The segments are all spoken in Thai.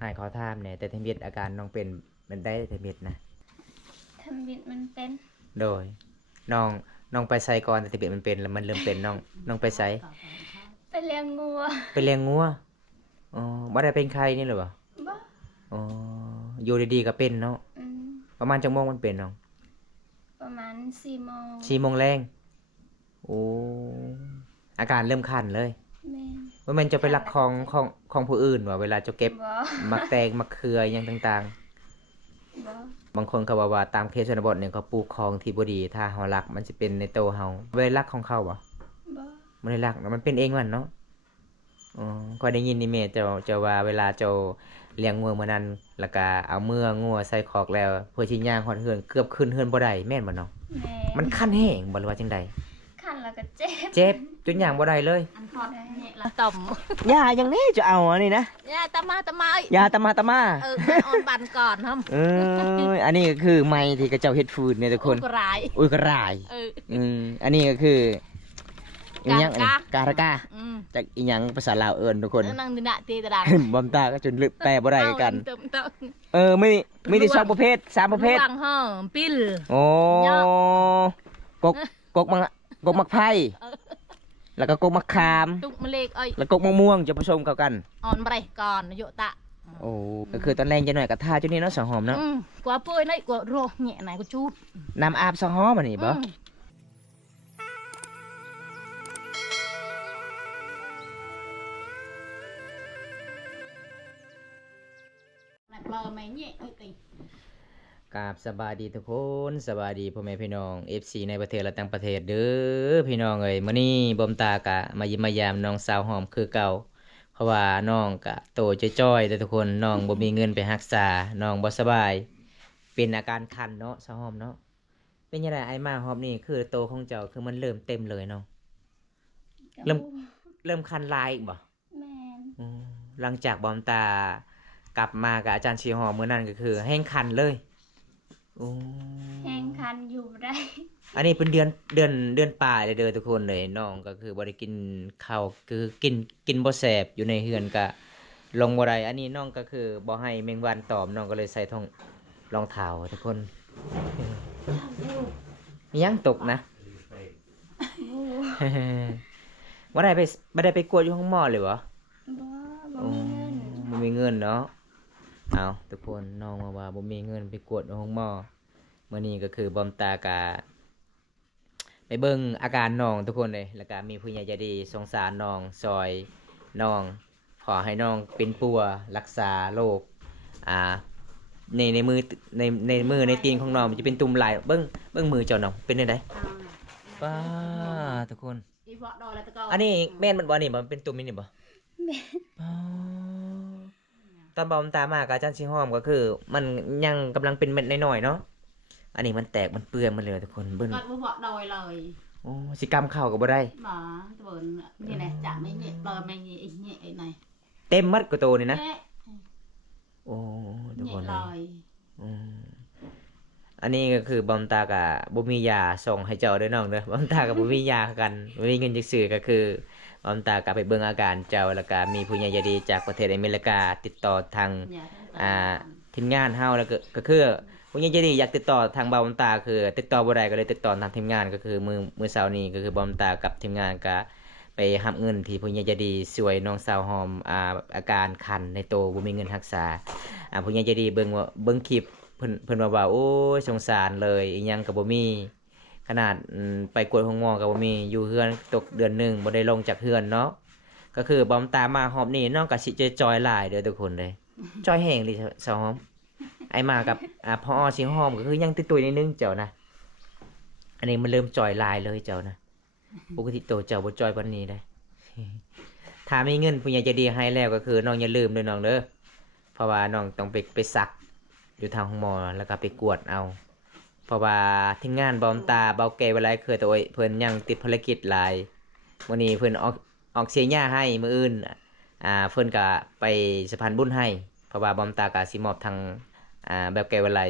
อ้ายขอถามเนี่ยแต่ทำบิดอาการน้องเป็นมันได้ทำบิดนะทำบิดมันเป็นโดยน้องน้องไปไสก่อนแต่ทำบิดมันเป็นแล้วมันเริ่มเป็นน้องไปไสไปเลี้ยงงัวไปเลี้ยงงัวอ๋อบ่ได้เป็นใครนี่หรอบ่บ่อ๋ออยู่ดีๆก็เป็นเนาะอืมประมาณจักโมงมันเป็นน้องประมาณ4 โมง4 โมงแรงโอ้อาการเริ่มคันเลยแม่นว่ามันจะไปลักของผู้อื่นว่าเวลาจะเก็บบ่มักแตงมักเขืออหยังต่างบ่ ๆบางคนเขาบอกว่าตามเคสชนบทเนี่ยเขาปลูกของที่บ่ดีถ้าเฮารักมันสิเป็นในโตวเฮาบ่ได้รักของเขาบ่บ่บ่ได้รักมันเป็นเองมันเนาะอ๋อก็ได้ยินนี่แม่เจ้าว่าเวลาเจ้าเลี้ยงงัวมื้อนั้นแล้วก็เอาเมื่องัวใส่คอกแล้วเพื่อสิย่างฮอดเฮือนเกือบขึ้นเฮือนบ่ได้แม่นบ่เนาะแม่ มันคันแห้งบ่หรือว่าจังใดคันแล้วก็เจ็บเจ็บจนย่างบ่ได้เลยอันทอดเนี่ยละต่อมยาอย่างนี้จะเอาอันนี้นะยาตะมาเอ้ยยาตะมาออนบันก่อนครับอันนี้ก็คือไม้ที่กระเจ้าเฮ็ดฟืนเนี่ยทุกคนกระไรอุ้ยกระไรอันนี้ก็คืออีหยังการะกาจากอีหยังภาษาลาวเอิ้นทุกคนนั่งดินะตีตะดังบอมตาก็จนลึกแปลบ่ได้กันไม่ได้2ประเภท3ประเภทวางห้องปิ้ลโอ้กกมักไผ่แล้วก็กกมะขามตุกมะเล็กเอ้ยแล้วกกมะม่วงจะผสมเข้ากันอ่อนไรก่อนโยตะโอ้ก็คือตอนแรกจะหน่อยกับท่าจุดนี้เนาะสังหอมเนาะกว่าป่วยนี่กว่าโรคเนี่ยไหนก็จูดน้ำอาบสังหอมอันนี้บ่เบอร์ไม่เนี่ยไอ้ติกราบสบายดีทุกคนสบายดีพ่อแม่พี่น้อง FC ในประเทศและต่างประเทศเด้อพี่น้องเอ้ยมื้อนี้บ่มตากะมายิ้มมายามน้องสาวหอมคือเก่าเพราะว่าน้องกะโตจ้อยๆแต่ทุกคนน้องบ่มีเงินไปรักษาน้องบ่สบายเป็นอาการคันเนาะสาวหอมเนาะเป็นจังได๋ไอ้มาหอมนี่คือโตของเจ้าคือมันเริ่มเต็มเลยเนาะเริ่มคันลายอีกบ่แม่นหลังจากบ่มตากลับมากับอาจารย์ชีหอมมื้อนั้นก็คือแห้งคันเลยแห้งคันอยู่ได้ อันนี้เป็นเดือนปลายเลยเด้อทุกคนเลยน้องก็คือบ่ได้กินข้าวคือกินบ่แซ่บอยู่ในเฮือนก็ลงบ่ได้อันนี้น้องก็คือบ่ให้แมงวันตอมน้องก็เลยใส่รองเท้าทุกคนมียังตกนะบ่ได้ไปกวดอยู่ห้องหมอเลยวะบ่มีเงินเนาะเอาทุกคนน้องมาว่าบ่มีเงินไปกวดห้องหมอมื้อนี้ก็คือบอมตากาไปเบิ่งอาการน้องทุกคนเลยแล้วก็มีผู้ใหญ่ใจดีสงสารน้องซอยน้องขอให้น้องเป็นปัวรักษาโรคในมือในตีนของน้องมันจะเป็นตุ่มลายเบิ่งมือเจ้าน้องเป็นจังได๋ว้าทุกคนอันนี้แม่นมันบ่นี่บ่เป็นตุ่มนี่บ่แม่ตอนบอมตามากับอาจารย์ชิหอมก็คือมันยังกำลังเป็นเม็ดน้อยๆเนาะอันนี้มันแตกมันเปื้อนมาเลยทุกคนเบิ่งก็บ่บอกดอยเลยโอ้สิกรรมเข้าก็บ่ได้หมาตัวนี่แหละจะไม่เนี่ยเบอร์ไม่เนี่ยไอ้เนี่ยไอ้ไหนเต็มมัดกระโตนี่นะโอ้ทุกคนเลยอันนี้ก็คือบอมตากับบ่มียาส่งให้เจ้าเด้อน้องเด้อบอมตากับบ่มียากันบ่มีเงินจักซื้อก็คือบอมตากลับไปเบิ่งอาการเจ้าแล้วก็มีผู้ใหญ่ใจดีจากประเทศอเมริกาติดต่อทางทีมงานเฮาแล้วก็คือผู้ใหญ่ใจดีอยากติดต่อทางบอมตาคือติดต่อบ่ได้ก็เลยติดต่อทางทีมงานก็คือมื้อเช้านี้ก็คือบอมตากับทีมงานก็ไปรับเงินที่ผู้ใหญ่ใจดีช่วยน้องสาวหอมอาการคันในโตบ่มีเงินรักษาผู้ใหญ่ใจดีเบิ่งคลิปเพิ่นว่าโอ้ยสงสารเลยอีหยังก็บ่มีขนาดไปกวดห้องหมอก็บ่มีอยู่เฮือนตกเดือนนึงบ่ได้ลงจากเฮือนเนาะก็คือบอมตามาหอมนี่น้องก็สิจอยหลายเด้อทุกคนเลยจอยแห้งเลยสาวหอมไอ้มากับพ่อสิหอมก็คือยังตุ้ยๆนิดนึงเจ้านะอันนี้มันเริ่มจอยลายเลยเจ้านะปกติโตเจ้าบ่จอยปานนี้ได้ถ้ามีเงินผู้ใหญ่ใจดีให้แล้วก็คือน้องอย่าลืมเด้อน้องเด้อเพราะว่าน้องต้องไปสักอยู่ทางห้องหมอแล้วก็ไปกวดเอาเพราะว่าทีมงานบอมตาเบาแก่เวลาเคยแต่โอ้ยเพิ่นยังติดภารกิจหลายมื้อนี้เพิ่นออกเสียหญ้าให้มื้ออื่นเพิ่นก็ไปสะพานบุญให้เพราะว่าบอมตาก็สิมอบทางแบบแก่เวลา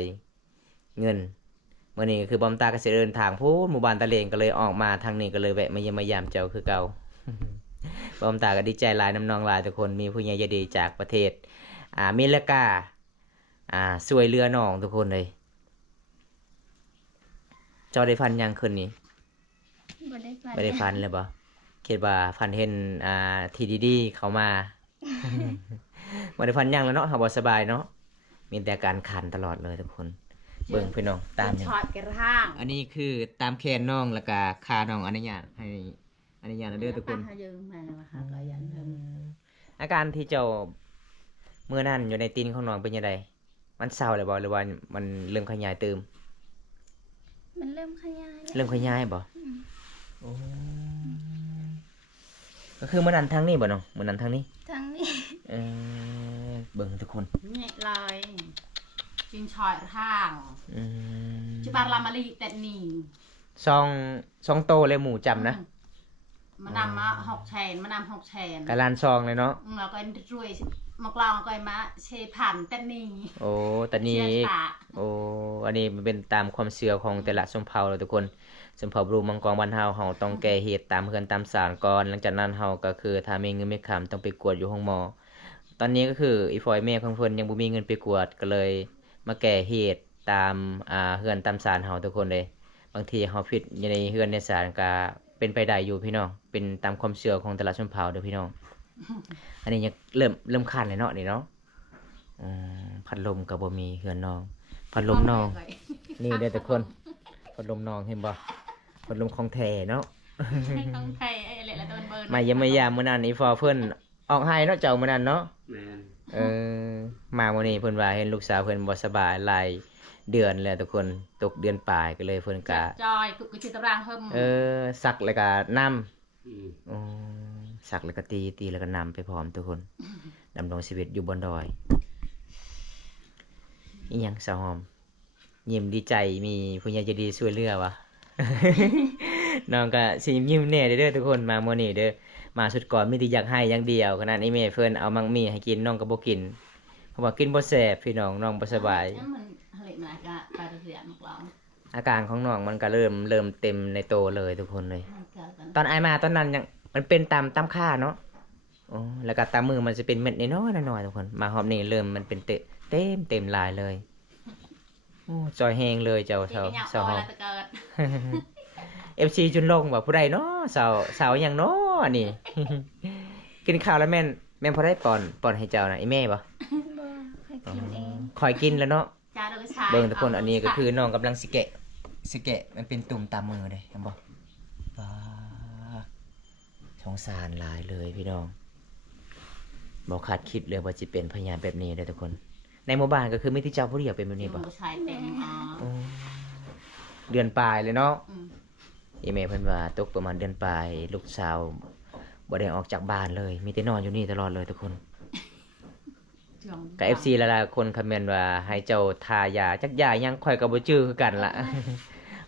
เงินมื้อนี้ก็คือบอมตาก็สิเดินทางพูดหมู่บ้านตะเลงก็เลยออกมาทางนี้ก็เลยแวะมาเยี่ยมมายามเจ้าคือเก่า บอมตาก็ดีใจหลายน้ำน้องหลายทุกคนมีผู้ใหญ่ใจดีจากประเทศ เมลกาช่วยเรือน้องทุกคนเลยเจ้าได้ฟันยังคืนนี้ บ่ได้ฟัน ไม่ได้ฟันเลยบ่คิดว่าฟันเห็นทีดีเขามา บ่ได้ฟันยังแล้วเนาะเฮาบ่สบายเนาะมีแต่อาการคันตลอดเลยทุกคนเบิ่งพี่น้องตามนี่ ช็อตกระห้าง อันนี้คือตามแขนน้องแล้วก็ขาน้องอนุญาตให้อนุญาตเด้อทุกคน เขายืมมาค่ะก็ยันเพิ่ม อาการที่เจ้าเมื่อนั้นอยู่ในตีนของน้องเป็นยังไงมันเศร้าเลยบ่หรือว่ามันเริ่มขยายเติม มันเริ่มขยายแล้ว เริ่มขยายบ่โอ้ก็คือมันนั้นทางนี้บ่น้องมันนั้นทางนี้ ทั้งนี้ เออเบิ่งทุกคน นี่เลยจินช็อตห้าง อืม ชิบารามาลีแต่นี่ ซองโตเลยหมูจำนะ มานำมา6 แชนมานำ6 แชน กะลานซองเลยเนาะ เราก็ช่วยมากลองก็มาเชผ่านแต่นี่ โอ้แต่นี้ เชียร์ตา โอ้อันนี้มันเป็นตามความเชื่อของแต่ละชนเผ่าเลยทุกคนชนเผ่าบรูมังกรบ้านเฮาเฮาต้องแก้เหตุตามเฮือนตามศาลก่อนหลังจากนั้นเฮาก็คือถ้ามีเงินมีคำต้องไปกวดอยู่ห้องหมอ ตอนนี้ก็คืออีฟอยแม่ของเพิ่นยังบ่มีเงินไปกวดก็เลยมาแก้เหตุตามเฮือนตามศาลเฮาทุกคนเลยบางทีเฮาผิดอยู่ในเฮือนในศาลก็เป็นไปได้อยู่พี่น้องเป็นตามความเชื่อของแต่ละชนเผ่าเด้อพี่น้อง อันนี้ยังเริ่มคันเลยเนาะนี่เนาะพัดลมก็บ่มีเฮือนน้องพัดลมน้อง นี่เด้อทุกคนพัดลมน้องเห็นบ่พัดลมของแท้เนาะ ให้ต้องไทยไอ้เละแล้วตัวเบิร์น มาเยี่ยมมายามมื้อนั้นอีฟอเพิ่นออกให้เนาะเจ้ามื้อนั้นเนาะ แม่น มาวันนี้เพิ่นว่าเห็นลูกสาวเพิ่นบ่สบายหลายเดือนแล้วทุกคนตกเดือนปลายก็เลยเพิ่นก็ จอยกุกจิตรางเพิ่ม สักแล้วก็นำ อืม สักแล้วก็ตีแล้วก็นำไปพร้อมทุกคนดำรงชีวิตอยู่บนดอยอีหยังสาวหอมยิ้มดีใจมีผู้ใหญ่ใจดีช่วยเหลือวะ น้องก็สิยิ้มแน่เด้อทุกคนมามื้อนี้เด้อมาสุดก่อนมีแต่อยากให้อย่างเดียวขนาดนี้แม่เพิ่นเอามังมีให้กินน้องก็บ่กินเพราะว่ากินบ่แซ่บพี่น้องน้องบ่สบาย นั่นมันอะไรมาก็ไปเสียมากลอง อาการของน้องมันก็เริ่มเต็มในโตเลยทุกคนเลย มันเกิดกัน ตอนไอายมาตอนนั้นยังมันเป็นตามค่าเนาะอ๋อแล้วก็ตามมือมันจะเป็นเม็ดน้อยๆน้อยๆทุกคนมาหอบนี้เริ่มมันเป็นเต็มลายเลยโอ้จอยแฮงเลยเจ้า ที่ สาว เป็นอย่าง สาว อ่ ห อ อน ม แล้วจะเกิด FC จุนลงว่าผู้ใดเนาะสาวหยังเนาะนี่ กินข้าวแล้วแม่นพอได้ป้อนให้เจ้านะไอ้แม่บ่ บ่ให้กินเอง คอยกินแล้วเนาะ จ้าโดยชาย เบิ่งทุกคนอันนี้ก็คือน้องกำลังสิแกะมันเป็นตุ่มตามมือเลยเห็นบ่ว้าสงสารหลายเลยพี่น้องบ่คาดคิดเลยว่าจะเป็นพยานแบบนี้เลยทุกคน ในหมู่บ้านก็คือมีที่เจ้าผู้เดียวเป็นแบบนี้ นี่ บ่ ผู้ชายเต็มอ๋อ เดือนปลายเลยเนาะ อืม อีเมลเพิ่นว่าตกประมาณเดือนปลายลูกสาวบ่ได้ออกจากบ้านเลย มีแต่นอนอยู่นี่ตลอดเลยทุกคน ช่วง กับ FC หลายๆคนคอมเมนต์ว่าให้เจ้าทายาจักยายังข่อยก็บ่จื้อคือกันล่ะ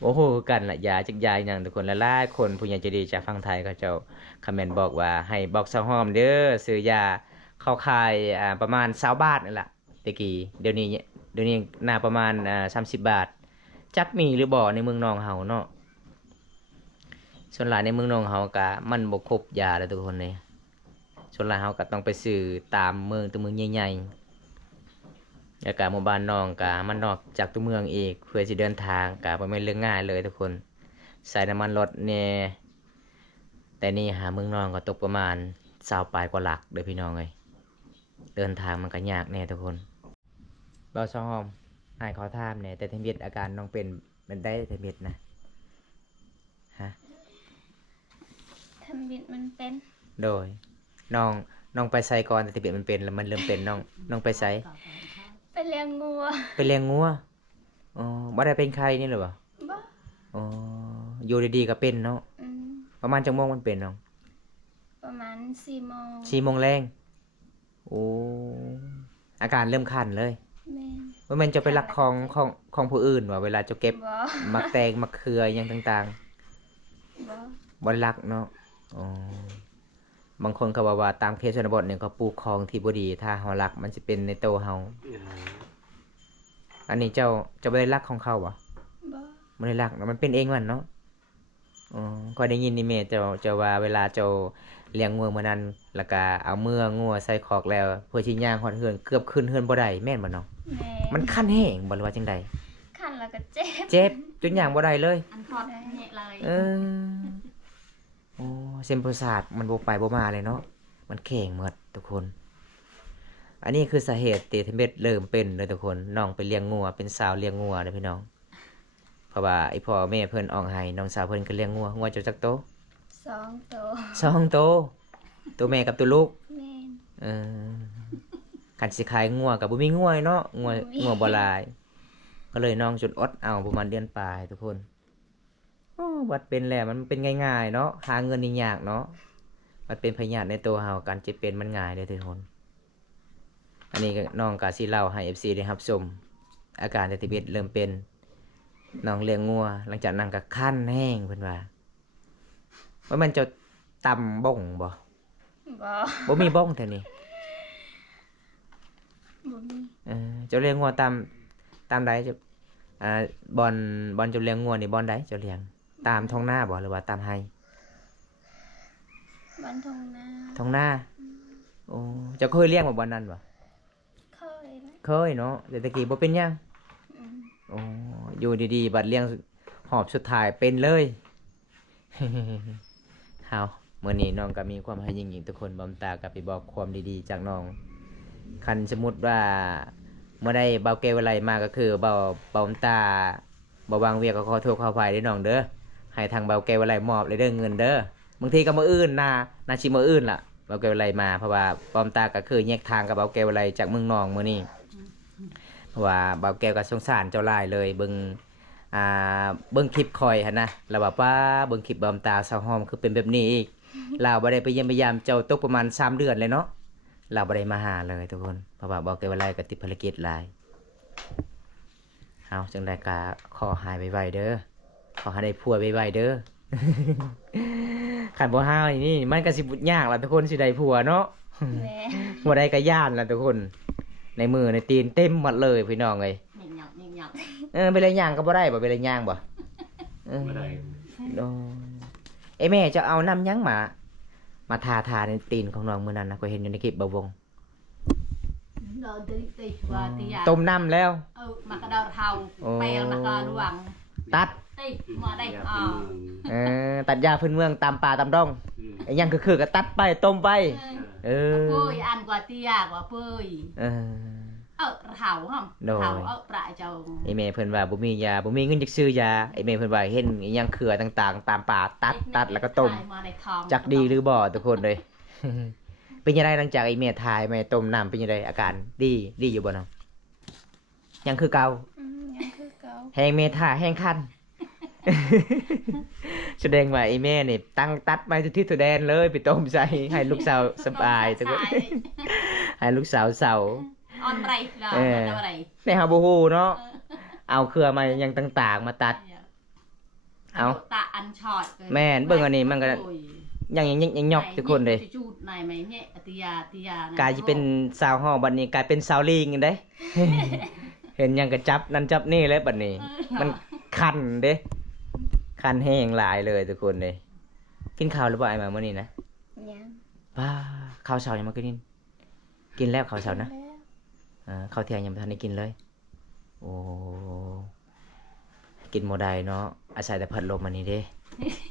โอ้โหคือกันล่ะยาจักยาหยังทุกคนหลายๆคนผู้ใหญ่ใจดีจากฝั่งไทยเขาเจ้าคอมเมนต์บอกว่าให้บอกสาวหอมเด้อซื้อยาเข้าขายประมาณ20 บาทนั่นล่ะตะกี้เดี๋ยวนี้น่าประมาณ30 บาท จักมีหรือบ่ในเมืองนองเฮาเนาะส่วนหลายในเมืองนองเฮาก็มันบ่ครบยาแล้วทุกคนเลยส่วนหลายเฮาก็ต้องไปซื้อตามเมืองตัวเมืองใหญ่ๆแล้วก็หมู่บ้านน้องก็มันนอกจากตัวเมืองอีกเพื่อสิเดินทางก็บ่แม่นเรื่องง่ายเลยทุกคนใส่น้ำมันรถแน่แต่นี่หาเมืองนองก็ตกประมาณ20ปลายกว่าหลักเด้อพี่น้องเอ้ยเดินทางมันก็ยากแน่ทุกคนเบาซอหอม ให้ขอถามเนี่ยแต่ทะเบียนอาการน้องเป็นมันได้ทะเบียนนะฮะ ทำบิดมันเป็น โดยน้องไปไซก่อนแต่ทะเบียนมันเป็นแล้วมันเริ่มเป็นน้องไปไซ ไปเลี้ยงงัว ไปเลี้ยงงัวอ๋อบ่ได้เป็นใครนี่หรอวะ บ่ อ๋ออยู่ดีๆก็เป็นเนาะ อืม ประมาณจังโมงมันเป็นน้อง ประมาณ4 โมง 4 โมงแรงโอ้อาการเริ่มคันเลย แม่น ว่ามันจะไปลักของผู้อื่นว่ะเวลาจะเก็บ บ่ มักแตงมักเขืออหยังต่าง บ่ ๆบ่ได้ลักเนาะอ๋อบางคนเขาว่าตามเคสชนบทเนี่ยเขาปลูกของที่บ่ดีถ้าเฮารักมันสิเป็นในโตเฮา อันนี้เจ้าบ่ได้รักของเขาบ่ บ่ บ่ได้รักมันเป็นเองมันเนาะอ๋อก็ได้ยินนี่แม่เจ้าว่าเวลาเจ้า เลี้ยงงัวมื้อนั้นแล้วก็เอาเมื่องัวใส่คอกแล้วเพื่อสิย่างฮอดเฮือนเกือบขึ้นเฮือนบ่ได้แม่นบ่น้อง แม่ มันคันแห้งบ่หรือว่าจังใด คันแล้วก็เจ็บ เจ็บจนย่างบ่ได้เลย อันทอดเนะเลย เออโอ้เส้นประสาทมันบ่ไปบ่มาเลยเนาะมันแข็งหมดทุกคน อันนี้คือสาเหตุที่ทำให้เริ่มเป็นเลยทุกคนน้องไปเลี้ยงงัวเป็นสาวเลี้ยงงัวเลยพี่น้องเพราะว่าไอพ่อแม่เพิ่นออกให้น้องสาวเพิ่นก็เลี้ยงงัวเจ้าจักโต 2 ตัว สองโตตัวแม่กับตัวลูก แม่น เออคันสิขายงัวกับบ่มีงัวเนาะงัวบ่หลาย ก็เลยน้องจนอดเอาประมาณเดือนปลายทุกคนโอ้บัดเป็นแล้วมันเป็นง่ายๆเนาะหาเงินนี่ยากเนาะมันเป็นพยาธิในตัวเฮาการเจ็บเป็นมันง่ายเด้อทุกคนอันนี้ก็น้องก็สิเล่าให้ FC ได้รับชมอาการที่เบ็ดเริ่มเป็นน้องเลี้ยงงัวหลังจากนั้นก็คันแห้งเพิ่นว่ามันจะตำบ้งบ่ บ่ บ่มีบ้งแท้นี่ บ่มี เจ้าเลี้ยงงัวตามใดจะบอนเจ้าเลี้ยงงัวนี่บอนใดเจ้าเลี้ยงตามท้องนาบ่หรือว่าตามไห้ บ้านทงนา ท้องนาโอ้เจ้าเคยเลี้ยงบ่บ่นั้นบ่ เคยนะ เคยเนาะแต่ตะกี้บ่เป็นหยัง อืม โอ้อยู่ดีๆบัดเลี้ยงหอบสุดท้ายเป็นเลย เฮามื้อนี้น้องก็มีความให้ยิ่งๆทุกคนบ่ตาก็ไปบอกความดีๆจากน้องคันสมมุติว่าเมื่อได้เบาเกวอะไรมาก็คือเบาตาบ่วางเวียกก็ขอโทษขออภัยเด้อน้องเด้อให้ทางเบาเกวอะไรมอบเลยเด้อเงินเด้อบางทีก็มื้ออื่นนาชิมื้ออื่นล่ะเบาเกวอะไรมาเพราะว่าปอมตาก็คือแยกทางกับเบาเกวอะไรจากเมืองนองมื้อนี้เพราะว่าเบาแก้วก็สงสารเจ้าหลายเลยเบิ่งคลิปคอยหั่นนะแล้วว่าป้าเบิ่งคลิปบอมตาสาวหอมคือเป็นแบบนี้อีกเราบ่ได้ไปเยี่ยมพยายามเจ้าตกประมาณ3เดือนเลยเนาะเราบ่ได้มาหาเลยทุกคนเพราะว่าบอกแกว่าไรก็ติดภารกิจหลายเอาจังได๋ก็ขอหายไวๆเด้อขอให้ได้ผัวไวๆเด้อ คันบ่หายนี่มันก็สิบุยากล่ะทุกคนสิได้ผัวเนาะ แม่ บ่ได้ก็ย่านล่ะทุกคนในมือในตีนเต็มหมดเลยพี่น้องเอ้ย หยักหยักหยัก เป็นไรย่างก็บ่ได้บ่เป็นไรย่างบ่บ่ได้โอ้ไอ้แม่จะเอาน้ำยั้งมาทาในตีนของน้องมื้อนั้นนะก็เห็นอยู่ในคลิปบ่วง เดินตีว่าตียา ต้มน้ำแล้ว มากระดาเทาไปมากระลวง ตัด ตีมาได้ตัดหญ้าพื้นเมืองตามป่าตามดงไอ้หยังคือก็ตัดไปต้มไปเออ เปื่อยอันกว่าตียากว่าเปื่อย เออ เทาห้องเทาประเจ้า ไอ้แม่เพิ่นว่าบ่มียาบ่มีเงินจักซื้อยาไอ้แม่เพิ่นว่าเห็นไอ้หยังเครือต่างๆ ตามป่าตัดแล้วก็ต้มจักดีหรือบ่ทุกคนเลย เป็นยังไงหลังจากไอ้แม่ทายแม่ต้มน้ำเป็นยังไงอาการดีอยู่บ่น้องยังคือเก่า ยังคือเก่า แห้งเมทาแห้งคัน แสดงว่าไอ้แม่นี่ตั้งตัดไม้ทุกที่ทุกแดนเลยไปต้มใส่ให้ลูกสาวสบายทุกคน ให้ลูกสาวเสา ออนไรเราอะไร ในฮาบูฮูเนาะเอาเครือมายังต่างๆมาตัดเอา ตาอันช็อต แม่นเบิ่งอันนี้มันก็ยังยอกทุกคนเลย จูดในไหมเนี่ยตียาก ลายจะเป็นสาวห่อบัดนี้กลายเป็นสาวลิงกันเด้ เห็นยังกระจับนั่นจับนี่เลยบัดนี้ มันคันเด้คันแห้งหลายเลยทุกคนเลยกินข้าวหรือเปล่าไอ้มาเมื่อนี้นะ ยัง ว้าข้าวเช้ายังไม่กินแล้วข้าวเช้านะ แล้ว ข้าวเที่ยงยังไม่ทันได้กินเลยโอ้กินโมได้เนาะอาศัยแต่พัดลมอันนี้เด้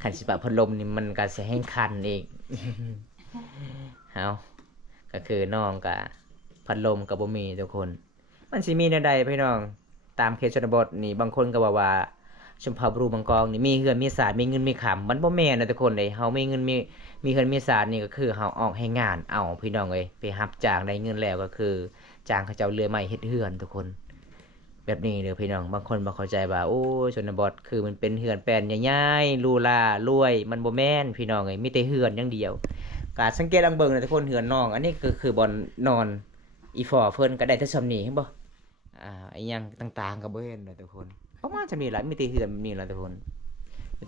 ขันสิปะพัดลมนี่มันก็จะแห้งคันอีก เอาก็คือน้องกับพัดลมกับบ่มีทุกคน มันสิมีแนวใดพี่น้องตามเคสชนบทนี่บางคนก็ว่าชมพาบรูบางกองนี่มีเฮือนมีศาสตร์มีเงินมีขำมันบ่แม่นนะทุกคนเลยเฮามีเงินมีเฮือนมีศาสตร์นี่ก็คือเฮาออกให้งานเอาพี่น้องเอ้ยไปรับจ้างได้เงินแล้วก็คือจ้างเขาเจ้าเรือใหม่เฮ็ดเฮือนทุกคน แบบนี้เด้อพี่น้องบางคนบ่เข้าใจว่าโอ้ชนบทคือมันเป็นเฮือนแปลนใหญ่ๆลูลารวยมันบ่แม่นพี่น้องเอ้ยมีแต่เฮือนอย่างเดียวก็สังเกตอังเบิ่งนะทุกคนเฮือนน้องอันนี้คือบ่อนนอนอีฟอเพิ่นก็ได้แต่ซำนี้เห็นบ่ไอ้หยังต่างๆก็บ่เห็นเลยทุกคนประมาณซำนี้ล่ะมีแต่เฮือนแบบนี้ล่ะทุกคน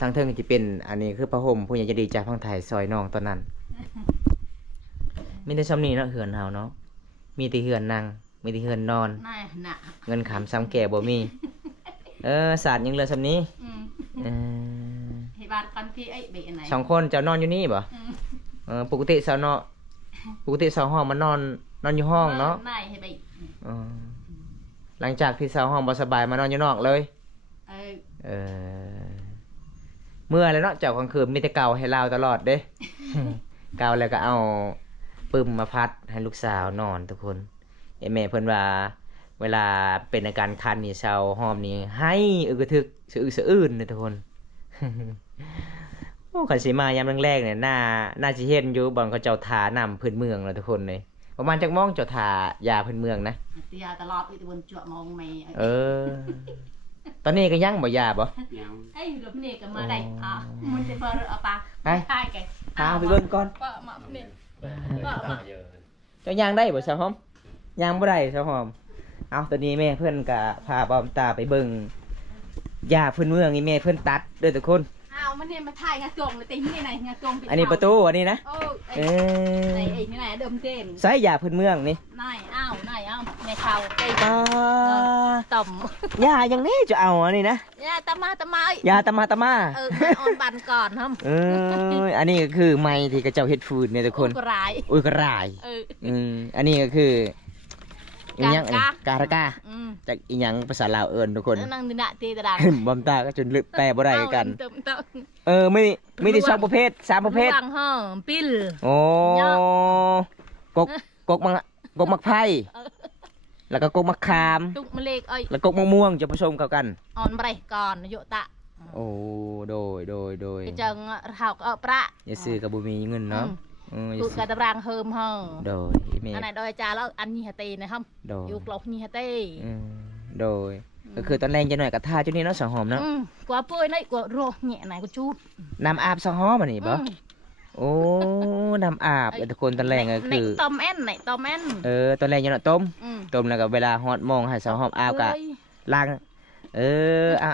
ทางเทิงก็สิเป็นอันนี้คือผ้าห่มผู้ใหญ่ใจะดีจากฝั่งไทยซอยน้องตอนนั้น มีแต่ซำนี้เนาะเฮือนเฮาเนาะมีแต่เฮือนนั่งมีแต่เฮือนนอน น่าหนัก เงินขำซ้ำแก่บ่มี ศาสตร์ยังเหลือซำนี้เออ ให้บ้านกันที่ไอ้เบะไหน 2คนเจ้านอนอยู่นี่บ่ ปกติสาวเนาะปกติสาวห้องมันนอนอยู่ห้องเนาะ này thì bị เออหลังจากที่สาวห้องบ่สบายมานอนอยู่นอกเลย ừ. เออเมื่อแล้วเนาะเจ้ากลางคืนมีแต่เกาให้เราตลอดเด้ เกาแล้วก็เอาปึ้มมาพัดให้ลูกสาวนอนทุกคนไอ้แม่เพิ่นว่าเวลาเป็นอาการคันนี่สาวห้อมนี่ให้อึกกระทึกสะอึกสะอื้นเลยทุกคน โอ้ขันสีมายามแรกๆเนี่ยน่าสิเห็นอยู่บ่อนเขาเจ้าทานำพื้นเมืองแล้วทุกคนเลยประมาณจักโมงเจ้าทายาพื้นเมืองนะ Thì ta lọt đi từ buồn chuộng mà ông mày เออ ตอนนี้ก็ยังบ่ยาบ่ ấy lúc này cả mà đây à muốn chơi phở ở bà Ai? hai cái พาไปเบิ่งก่อน vợ mà nè vợ mà เจ้าย่างได้บ่สาวหอมย่างบ่ได้สาวหอมเอาตอนนี้แม่เพื่อนก็พาบอมตาไปเบิ่งยาพื้นเมืองนี่แม่เพื่อนตัดเด้อทุกคน ao mà nè mà thay nhà chuộng là tính như này nhà chuộng อันนี้ประตูอันนี้นะ ô เอ đây อ này như này đơm tên ใส่ยาพื้นเมืองนี่ này ao mẹ khào cây อ่า tầm ยาอย่างนี้จะเอาอันนี้นะ nha tâm ơi ยาตะมา ừ ôn bàn còn không เอออันนี้ก็คือไม้ที่กระเจ้าเฮ็ดฟืนเนี่ยทุกคน có rải อุ้ยกระไร ừ อันนี้ก็คืออีหยัง การะกา การะกา ừ จากอีหยังภาษาลาวเอิ้นทุกคน năng đi nạ tì tà đàn บอมตาก็จนลึกแปลบ่ได้กัน tụm tụm เออไม่ได้สองประเภทสามประเภท bằng hờ pil โอ้กกมักไผ่แล้วก็กกมักขาม tục mà lệ ơi แล้วกกมะม่วงจะผสมเข้ากัน on bray còn dụ tạ โอ้โดย cái chừng học ở pra อย่าซื้อกับบ่มีเงินเนาะอย่า tụt ซื้อ cả tập rang hơm hờ โดยแม่ anh này đòi chaแล้วăn nhì hạt tì này không โดย dụ lộc nhì hạt tì โดยก็คือตอนแรกจะหน่อยกับท่าจุดนี้เนาะสองหอมเนาะ quả bôi này quả rô nhẹ này có chút น้ำอาบสองหอมอันนี้บ่โอ้น้ำอาบเดี๋ยวทุกคนตอนแรกก็คือ này tôm en này tôm en ตอนแรกยังเนาะต้มแล้วก็เวลาฮอดมองให้สองหอมอาบกะล้าง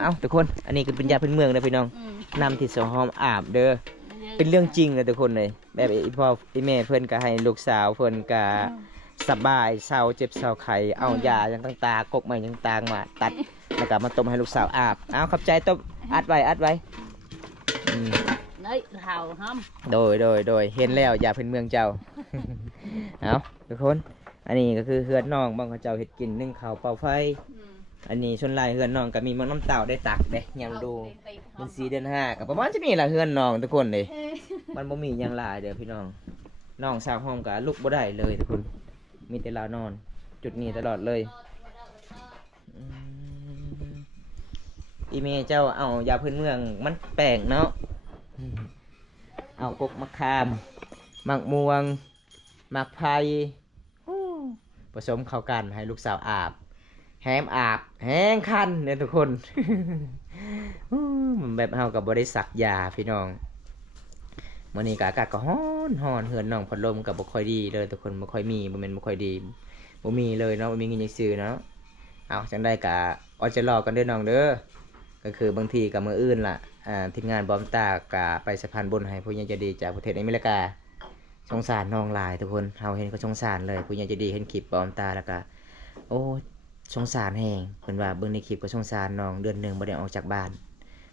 เอาทุกคนอันนี้คือเป็นยาพื้นเมืองเลยพี่น้องน้ำที่สองหอมอาบเด้อเป็นเรื่องจริงเลยทุกคนเลยแบบอีพ่ออีแม่เพื่อนก็ให้ลูกสาวเพื่อนก็สบายเศร้าเจ็บเศร้าไข้เอายาอย่างต่างๆกกไม้ต่างๆมาตัดแล้วก็มาต้มให้ลูกสาวอาบเอาขับใจต้มอัดไว้đấy hào không โดยเห็นแล้วยาพื้นเมืองเจ้า เอาทุกคนอันนี้ก็คือเฮือนน้องบางเขาเจ้าเห็ดกินนึ่งข้าวเป่าไฟอันนี้ชนลายเฮือนน้องก็มีมันน้ำเต่าได้ตักเด้ยังดูมัน4 เดือน 5กับประมาณจะมีละเฮือนน้องทุกคนเลยมันบ่มีหยังหลายเด้อพี่น้องน้องสาวห้องก็ลุกบ่ได้เลยทุกคนมีแต่ลานอนจุดนี้ตลอดเลยอีเมเจ้าเอายาพื้นเมืองมันแปลงเนาะเอากกมะขามมักม่วงมักไผ่ผสมเข้ากันให้ลูกสาวอาบแห้มอาบแห้งคันเนี่ยทุกคน มันแบบเฮากับบริษัทยาพี่น้องมื้อนี้ก็อากาศก็ร้อนเฮือนน้องพัดลมก็บ่ค่อยดีเลยทุกคนบ่ค่อยมีบ่แม่นบ่ค่อยดีบ่มีเลยเนาะบ่มีเงินจังซื้อเนาะเอาจังได๋ก็อดจะรอกันเด้อน้องเด้อก็คือบางทีก็มื้ออื่นล่ะทีมงานบอมตากะไปสะพานบุญให้ผู้ใหญ่ใจดีจากประเทศอเมริกาสงสารน้องหลายทุกคนเฮาเห็นก็สงสารเลยผู้ใหญ่ใจดีเห็นคลิปบอมตาแล้วก็โอ้สงสารแฮงเพิ่นว่าเบิ่งในคลิปก็สงสารน้องเดือนหนึงบ่ได้ออกจากบ้าน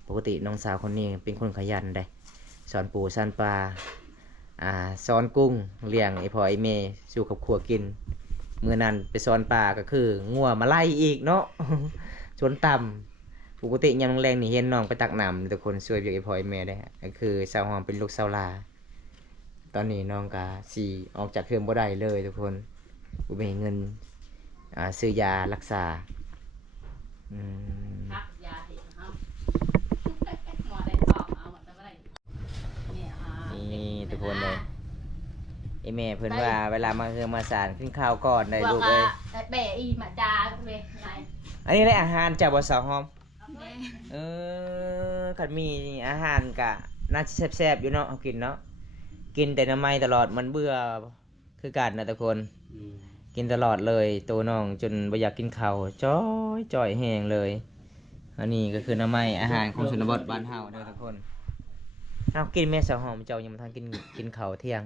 ปกติน้องสาวคนนี้เป็นคนขยันเด้สอนปูสอนปลาสอนกุ้งเลี้ยงไอ้พ่อไอ้แม่สู่ครอบครัวกินมื้อนั้นไปสอนปลาก็คืองัวมาไล่อีกเนาะ ชนต่ำปกติยามแรงนี่เห็นน้องไปตักน้ำทุกคนช่วยเวียกไอ้พ่อไอ้แม่ได้ก็คือสาวหอมเป็นลูกสาวลาตอนนี้น้องก็สิออกจากเรือนบ่ได้เลยทุกคนบ่มีเงินซื้อยารักษาพักยาเห็นครับหมอได้ตอบเอาหมดแล้วเนี่ยนี่ทุกคนเลยไอ้แม่เพิ่นว่าเวลามาเฮือมาสารขึ้นข้าวก่อนได้ลูกเอ้ย แบะอีมาจาเว้ยไง อันนี้ได้อาหารจากบ่สาวหอมคันมีอาหารก็น่าจะแซ่บๆอยู่เนาะเอากินเนาะกินแต่น้ำไม้ตลอดมันเบื่อคือกันนะทุกคนกินตลอดเลยตัวน้องจนบ่อยากกินข้าวจ้อยแห้งเลยอันนี้ก็คือน้ำไม้อาหารของชนบทบ้านเฮาเด้อทุกคนเอากินแม่สาวหอมเจ้ายังบ่ทันกินข้าวเที่ยง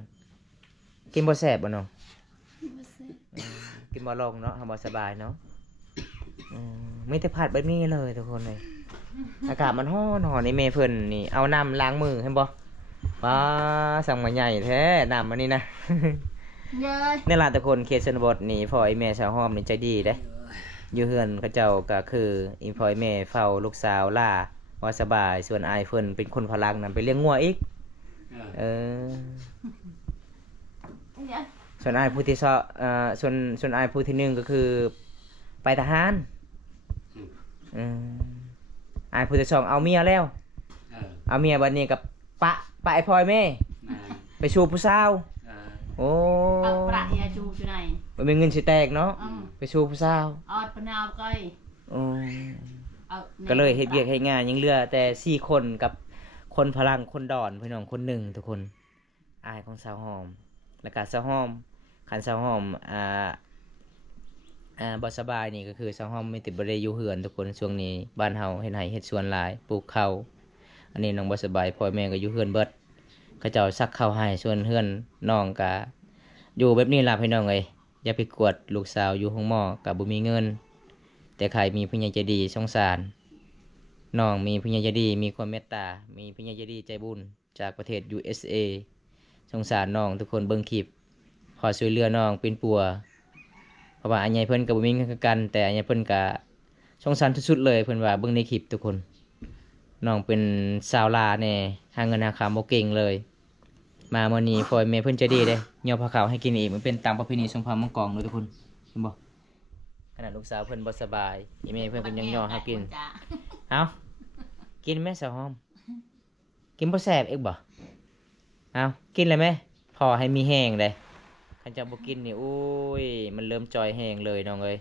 กินบ่แซ่บบ่เนาะกินบ่ลงเนาะเฮาบ่สบายเนาะมีแต่ผัดแบบนี้เลยทุกคนเลยอากาศมันร้อนนี่แม่เพิ่นนี่เอาน้ำล้างมือให้บ่ ว้าสั่งมาใหญ่แท้น้ำมันนี่นะ เย้ย ในลานตะคนเขตชนบทนี่พ่อไอ้แม่ชาวห้อมนี่ใจดีเด้อยู่เฮือนเขาเจ้าก็คืออีพ่อไอ้แม่เฝ้าลูกสาวล่าว่าสบายส่วนอายเพิ่นเป็นคนพลังนำไปเลี้ยงงัวอีก เออ เย้ย ส่วนอายผู้ที่ส่วนอายผู้ที่หนึ่งก็คือไปทหารอืมอายผู้ที่สองเอาเมียแล้ว เอาเมียบัดนี้กับปะไอ้พ่อไอ้แม่ไปชูผู้สาว โอ้ เอาประยาจูอยู่ไหน มันเป็นเงินสิแตกเนาะไปชูผู้สาว ออดปนาวก้อย โอ้ เอา ก็เลยเฮ็ดเวียกให้งานยังเหลือแต่4คนกับคนพลังคนดอนพี่น้องคนหนึ่งทุกคนอายของสาวหอมแล้วก็สาวหอมคันสาวหอมบ่สบายนี่ก็คือสาวหอมไม่ติดบ่ได้อยู่เฮือนทุกคนช่วงนี้บ้านเฮาเฮ็ดไร่เฮ็ดสวนหลายปลูกข้าวอันนี้น้องบ่สบายพ่อแม่ก็อยู่เฮือนเบิดเขาเจ้าซักข้าวให้ส่วนเฮือนน้องก็อยู่แบบนี้ล่ะพี่น้องเอ้ยอย่าไปกวดลูกสาวอยู่ห้องหมอก็บ่มีเงิน แต่ใครมีผู้ใหญ่ใจดีสงสารน้องมีผู้ใหญ่ใจดีมีความเมตตา มีผู้ใหญ่ใจดีใจบุญจากประเทศ USA สงสารน้องทุกคนเบิ่งคลิปขอช่วยเหลือน้องเป็นปัวเพราะว่าอันใหญ่เพิ่นก็บ่มีเงินคือกัน แต่อันใหญ่เพิ่นก็สงสารสุดๆเลยเพิ่นว่าเบิ่งในคลิปทุกคนน้องเป็นสาวลาแน่หาเงินหาคำบ่เก่งเลย มามื้อนี้พ่อแม่เพิ่นใจดีเด้ย่อผ้าขาวให้กินอีกมันเป็นตามประเพณีสงพามมังกรเลยทุกคนเห็นบ่ ขนาดลูกสาวเพิ่นบ่สบายอีเมเพิ่นเป็นยังย่อให้กิน เอากินแม่สาวหอม กินบ่แซ่บเอกบ่เอากินเลยไหมพอให้มีแห้งเลยคันจะบ่กินนี่อุ้ยมันเริ่มจอยแห้งเลยน้องเอ้ย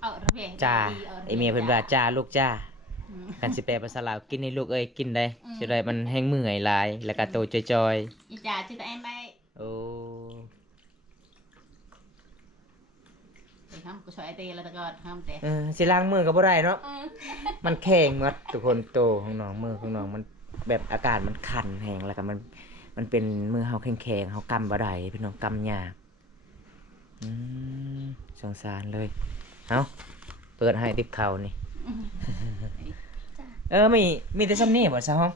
เอาระเบียง จ้า ดี ไอเมียเพิ่นว่าจ้าลูกจ้าคันสิแปลภาษาลาวกินนี่ลูกเอ้ยกินได้สิได้มันแห้งเมื่อยหลายแล้วก็โตจอย อีจ่าชื่อตัวเองไป ๆโอ้ ไปทำกูช่วยไอเตแล้วแต่ก็ทำแต่ สิล้างมือก็บ่ได้เนาะ มันแข็งหมดทุกคนโตของน้องมือของน้องมันแบบอากาศมันคันแห้งแล้วก็มันเป็นมือเฮาแข็งๆเฮากำบ่ได้พี่น้องกำยากสงสารเลยเอาเปิดให้ติบเขานี่ มีแต่ซ้ำนี่บ่ซะฮะ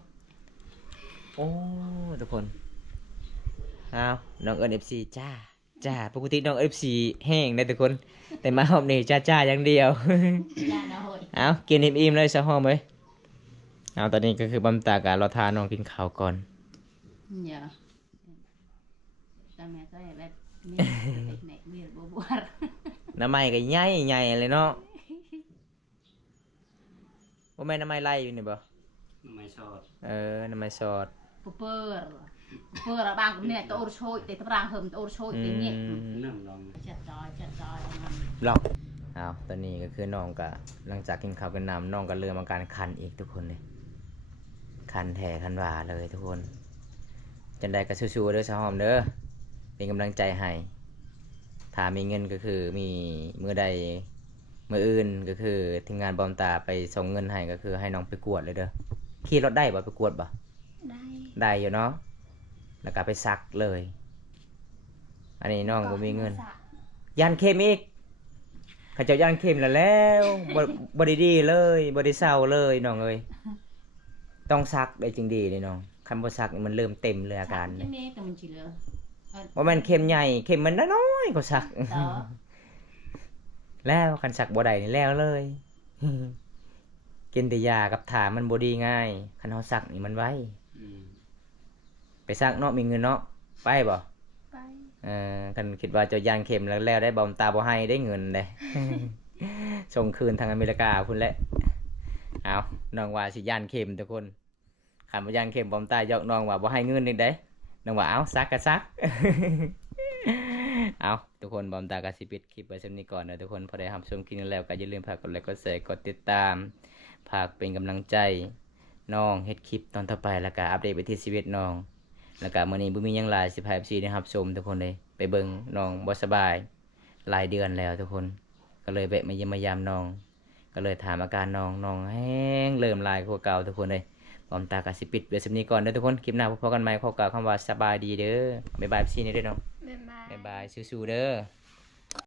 โอ้ทุกคนเอาน้องเอิ้น FC จ้าปกติน้อง FC แห้งได้ทุกคน แต่มารอบนี้จ้าอย่างเดียว จ่าเนาะโหย เอากินอิ่มๆเลยซะฮอมเอ้ยเอาตอนนี้ก็คือบำตาการรอทานน้องกินข้าวก่อน เดี๋ยวจำแม่ก็แบบมีเด็กมีบัวบัว น้ำไม้ก็ใหญ่เลยเนาะบ่แม่นน้ำไม้ไล่อยู่นี่บ่ ไม่ชอบ น้ำไม้สอด เปิดบางเนี่ยตัวโชยแต่ตะรางเหิมตัวโชยแต่เนี่ย น้ำลอง จัดจอย ล็อกเอาตอนนี้ก็คือน้องก็หลังจากกินข้าวกันน้ำน้องก็เริ่มอาการคันอีกทุกคนเลยคันแท้คันหวาเลยทุกคนจังใดก็สู้ๆเด้อซะฮอมเด้อเป็นกำลังใจให้ถ้ามีเงินก็คือมีมื้อใดมื้ออื่นก็คือทีมงานบอมตาไปส่งเงินให้ก็คือให้น้องไปกวดเลยเด้อขี่รถได้บ่ไปกวดบ่ ได้ ได้อยู่เนาะแล้วก็ไปซักเลย อันนี้น้องบ่มีเงินยันเข็มอีกเขาเจ้ายันเข็มแล้วบ่ได้ดีเลยบ่ได้เศร้าเลยน้องเอ้ยต้องซักได้จริงดีเลยน้องคันบ่ซักนี่มันเริ่มเต็มเลยอาการ นี่นี่แต่มันจีเลย บ่แม่นเข็มใหญ่เข็มมันน้อยๆก็ซัก ต่อ แล้วคันซักบ่ได้นี่แล้วเลย กินแต่ยากับถามันบ่ดีง่ายคันเฮาซักนี่มันไวไปซักเนาะมีเงินเนาะไปบ่ ไป กันคิดว่าจะยานเข็มแล้วได้บอมตาบ่ให้ได้เงินเลย ส่งคืนทางอเมริกาพุ่นแหละเอาน้องว่าสิยานเข็มทุกคนขันบ่ยานเข็มบอมตายอกน้องว่าบ่ให้เงินนี่ได้น้องว่าเอาซักก็ซัก เอาทุกคนบอมตาก็สิปิดคลิปไว้ซั่นนี้ก่อนนะทุกคนพอได้รับชมคลิปนี้แล้วก็อย่าลืมฝากกดไลค์กดแชร์กดติดตามฝากเป็นกำลังใจน้องเฮ็ดคลิปตอนต่อไปแล้วก็อัปเดตไปที่ชีวิตน้อง แล้วก็มื้อนี้บ่มีหยังหลายสิพา FC ได้รับชมทุกคนเลยไปเบิ่งน้องบ่สบายหลายเดือนแล้วทุกคนก็เลยแวะมาเยี่ยมมายามน้องก็เลยถามอาการน้องแห้งเริ่มลายกว่าเก่าทุกคนเลยพร้อมตากะสิปิดเดี๋ยวสำนี้ก่อนเด้อทุกคนคลิปหน้าพบกันใหม่ขอกล่าวคำว่าสบายดีเด้อบ๊ายบาย FC นี่เด้อน้อง บ๊ายบาย บ๊ายบายสู้ๆเด้อ